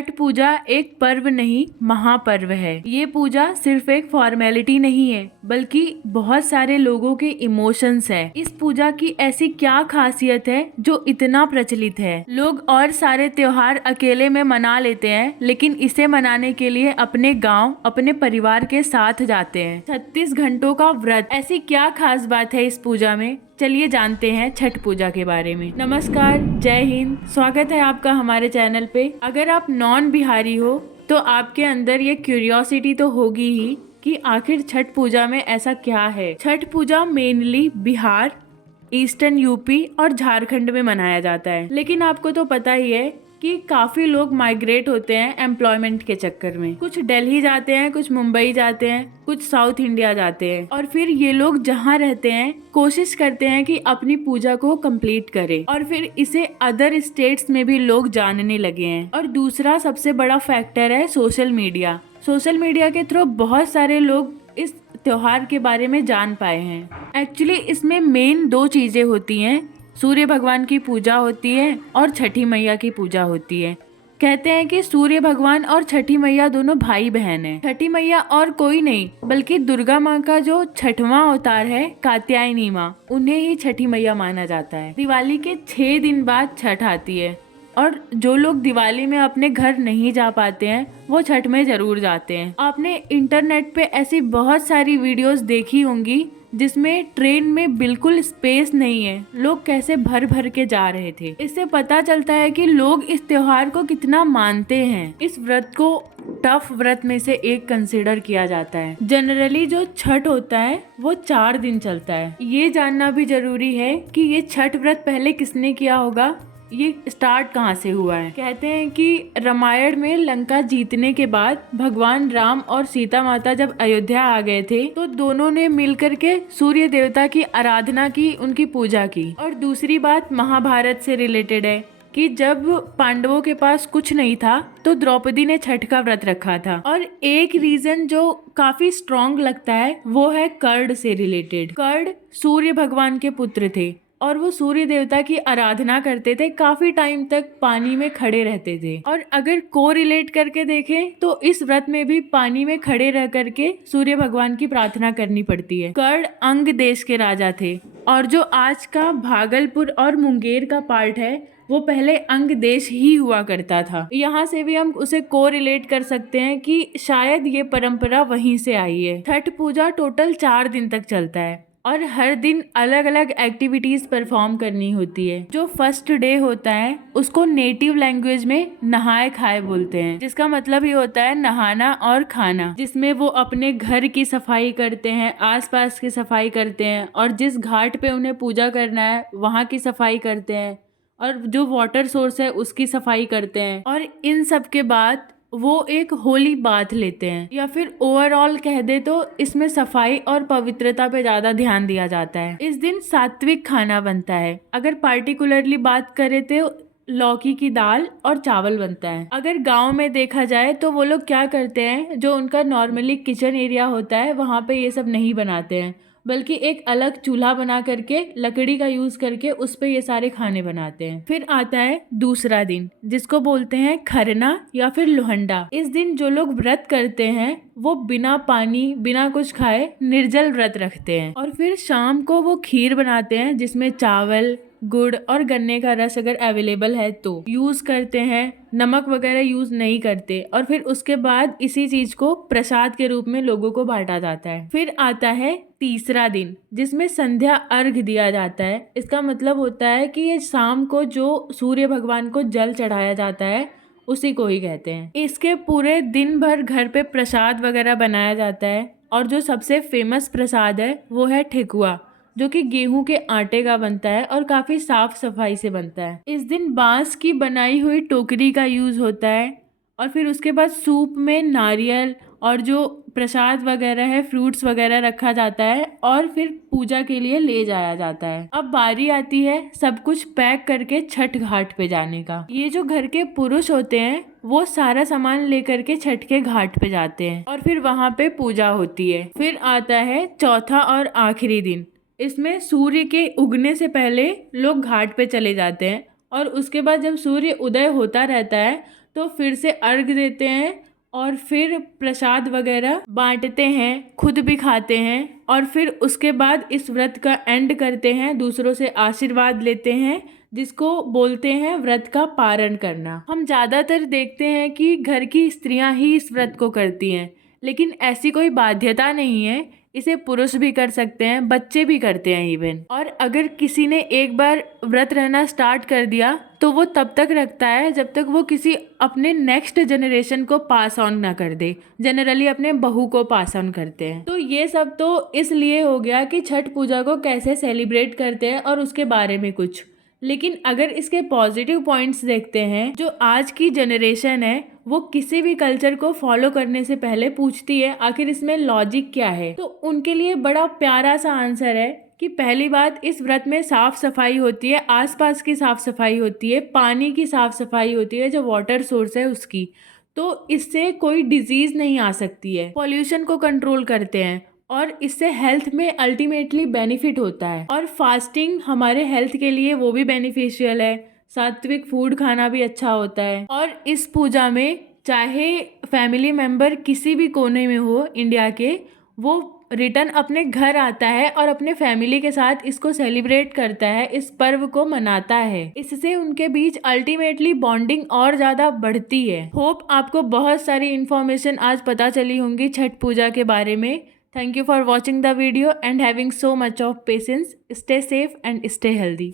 छठ पूजा एक पर्व नहीं, महापर्व है। ये पूजा सिर्फ एक फॉर्मेलिटी नहीं है, बल्कि बहुत सारे लोगों के इमोशंस है। इस पूजा की ऐसी क्या खासियत है जो इतना प्रचलित है? लोग और सारे त्योहार अकेले में मना लेते हैं, लेकिन इसे मनाने के लिए अपने गांव, अपने परिवार के साथ जाते हैं। 36 घंटों का व्रत, ऐसी क्या खास बात है इस पूजा में? चलिए जानते हैं छठ पूजा के बारे में। नमस्कार, जय हिंद, स्वागत है आपका हमारे चैनल पे। अगर आप नॉन बिहारी हो तो आपके अंदर ये क्यूरियोसिटी तो होगी ही कि आखिर छठ पूजा में ऐसा क्या है। छठ पूजा मेनली बिहार, ईस्टर्न यूपी और झारखंड में मनाया जाता है, लेकिन आपको तो पता ही है कि काफी लोग माइग्रेट होते हैं एम्प्लॉयमेंट के चक्कर में। कुछ दिल्ली जाते हैं, कुछ मुंबई जाते हैं, कुछ साउथ इंडिया जाते हैं, और फिर ये लोग जहाँ रहते हैं कोशिश करते हैं कि अपनी पूजा को कंप्लीट करें, और फिर इसे अदर स्टेट्स में भी लोग जानने लगे हैं। और दूसरा सबसे बड़ा फैक्टर है सोशल मीडिया। सोशल मीडिया के थ्रू बहुत सारे लोग इस त्योहार के बारे में जान पाए हैं। एक्चुअली इसमें मेन दो चीजें होती हैं, सूर्य भगवान की पूजा होती है और छठी मैया की पूजा होती है। कहते हैं कि सूर्य भगवान और छठी मैया दोनों भाई बहन हैं। छठी मैया और कोई नहीं बल्कि दुर्गा माँ का जो छठवां अवतार है, कात्यायनी माँ, उन्हें ही छठी मैया माना जाता है। दिवाली के 6 दिन बाद छठ आती है, और जो लोग दिवाली में अपने घर नहीं जा पाते हैं वो छठ में जरूर जाते हैं। आपने इंटरनेट पे ऐसी बहुत सारी वीडियोस देखी होंगी जिसमें ट्रेन में बिल्कुल स्पेस नहीं है, लोग कैसे भर भर के जा रहे थे। इससे पता चलता है कि लोग इस त्योहार को कितना मानते हैं। इस व्रत को टफ व्रत में से एक कंसिडर किया जाता है। जनरली जो छठ होता है वो 4 दिन चलता है। ये जानना भी जरूरी है कि ये छठ व्रत पहले किसने किया होगा, ये स्टार्ट कहाँ से हुआ है। कहते हैं कि रामायण में लंका जीतने के बाद भगवान राम और सीता माता जब अयोध्या आ गए थे तो दोनों ने मिलकर के सूर्य देवता की आराधना की, उनकी पूजा की। और दूसरी बात महाभारत से रिलेटेड है कि जब पांडवों के पास कुछ नहीं था तो द्रौपदी ने छठ का व्रत रखा था। और एक रीजन जो काफी स्ट्रॉन्ग लगता है वो है कर्ण से रिलेटेड। कर्ण सूर्य भगवान के पुत्र थे और वो सूर्य देवता की आराधना करते थे, काफी टाइम तक पानी में खड़े रहते थे। और अगर को रिलेट करके देखें तो इस व्रत में भी पानी में खड़े रह करके सूर्य भगवान की प्रार्थना करनी पड़ती है। कर्ण अंग देश के राजा थे, और जो आज का भागलपुर और मुंगेर का पार्ट है वो पहले अंग देश ही हुआ करता था। यहाँ से भी हम उसे को रिलेट कर सकते हैं कि शायद ये परंपरा वहीं से आई है। छठ पूजा टोटल 4 दिन तक चलता है और हर दिन अलग अलग एक्टिविटीज परफॉर्म करनी होती है। जो फर्स्ट डे होता है उसको नेटिव लैंग्वेज में नहाए खाए बोलते हैं, जिसका मतलब ही होता है नहाना और खाना, जिसमें वो अपने घर की सफाई करते हैं, आसपास की सफाई करते हैं, और जिस घाट पे उन्हें पूजा करना है वहाँ की सफाई करते हैं, और जो वाटर सोर्स है उसकी सफाई करते हैं। और इन सब के बाद वो एक होली बाथ लेते हैं, या फिर ओवरऑल कह दे तो इसमें सफाई और पवित्रता पे ज्यादा ध्यान दिया जाता है। इस दिन सात्विक खाना बनता है। अगर पार्टिकुलरली बात करें तो लौकी की दाल और चावल बनता है। अगर गांव में देखा जाए तो वो लोग क्या करते हैं, जो उनका नॉर्मली किचन एरिया होता है वहाँ पे ये सब नहीं बनाते हैं, बल्कि एक अलग चूल्हा बना करके लकड़ी का यूज करके उस पे ये सारे खाने बनाते हैं। फिर आता है दूसरा दिन, जिसको बोलते हैं खरना या फिर लोहंडा। इस दिन जो लोग व्रत करते हैं वो बिना पानी, बिना कुछ खाए निर्जल व्रत रखते हैं। और फिर शाम को वो खीर बनाते हैं जिसमें चावल, गुड़ और गन्ने का रस अगर अवेलेबल है तो यूज करते हैं, नमक वगैरह यूज नहीं करते। और फिर उसके बाद इसी चीज को प्रसाद के रूप में लोगों को बांटा जाता है। फिर आता है तीसरा दिन, जिसमें संध्या अर्घ दिया जाता है। इसका मतलब होता है कि ये शाम को जो सूर्य भगवान को जल चढ़ाया जाता है उसी को ही कहते हैं। इसके पूरे दिन भर घर पे प्रसाद वगैरह बनाया जाता है, और जो सबसे फेमस प्रसाद है वो है ठेकुआ, जो कि गेहूं के आटे का बनता है और काफी साफ सफाई से बनता है। इस दिन बांस की बनाई हुई टोकरी का यूज होता है, और फिर उसके बाद सूप में नारियल और जो प्रसाद वगैरह है, फ्रूट्स वगैरह रखा जाता है, और फिर पूजा के लिए ले जाया जाता है। अब बारी आती है सब कुछ पैक करके छठ घाट पे जाने का। ये जो घर के पुरुष होते हैं वो सारा सामान लेकर के छठ के घाट पे जाते हैं, और फिर वहाँ पे पूजा होती है। फिर आता है चौथा और आखिरी दिन। इसमें सूर्य के उगने से पहले लोग घाट पे चले जाते हैं, और उसके बाद जब सूर्य उदय होता रहता है तो फिर से अर्घ देते हैं और फिर प्रसाद वगैरह बांटते हैं, खुद भी खाते हैं और फिर उसके बाद इस व्रत का एंड करते हैं, दूसरों से आशीर्वाद लेते हैं, जिसको बोलते हैं व्रत का पारण करना। हम ज़्यादातर देखते हैं कि घर की स्त्रियां ही इस व्रत को करती हैं, लेकिन ऐसी कोई बाध्यता नहीं है, इसे पुरुष भी कर सकते हैं, बच्चे भी करते हैं इवन। और अगर किसी ने एक बार व्रत रहना स्टार्ट कर दिया तो वो तब तक रखता है जब तक वो किसी अपने नेक्स्ट जनरेशन को पास ऑन ना कर दे। जनरली अपने बहू को पास ऑन करते हैं। तो ये सब तो इसलिए हो गया कि छठ पूजा को कैसे सेलिब्रेट करते हैं और उसके बारे में कुछ। लेकिन अगर इसके पॉजिटिव पॉइंट्स देखते हैं, जो आज की जनरेशन है वो किसी भी कल्चर को फॉलो करने से पहले पूछती है आखिर इसमें लॉजिक क्या है, तो उनके लिए बड़ा प्यारा सा आंसर है कि पहली बात, इस व्रत में साफ सफाई होती है, आसपास की साफ सफाई होती है, पानी की साफ सफाई होती है, जो वाटर सोर्स है उसकी, तो इससे कोई डिजीज नहीं आ सकती है। पॉल्यूशन को कंट्रोल करते हैं और इससे हेल्थ में अल्टीमेटली बेनिफिट होता है। और फास्टिंग हमारे हेल्थ के लिए वो भी बेनिफिशियल है, सात्विक फूड खाना भी अच्छा होता है। और इस पूजा में चाहे फैमिली मेंबर किसी भी कोने में हो इंडिया के, वो रिटर्न अपने घर आता है और अपने फैमिली के साथ इसको सेलिब्रेट करता है, इस पर्व को मनाता है। इससे उनके बीच अल्टीमेटली बॉन्डिंग और ज़्यादा बढ़ती है। होप आपको बहुत सारी इन्फॉर्मेशन आज पता चली होंगी छठ पूजा के बारे में। Thank you for watching the video and having so much of patience. Stay safe and stay healthy.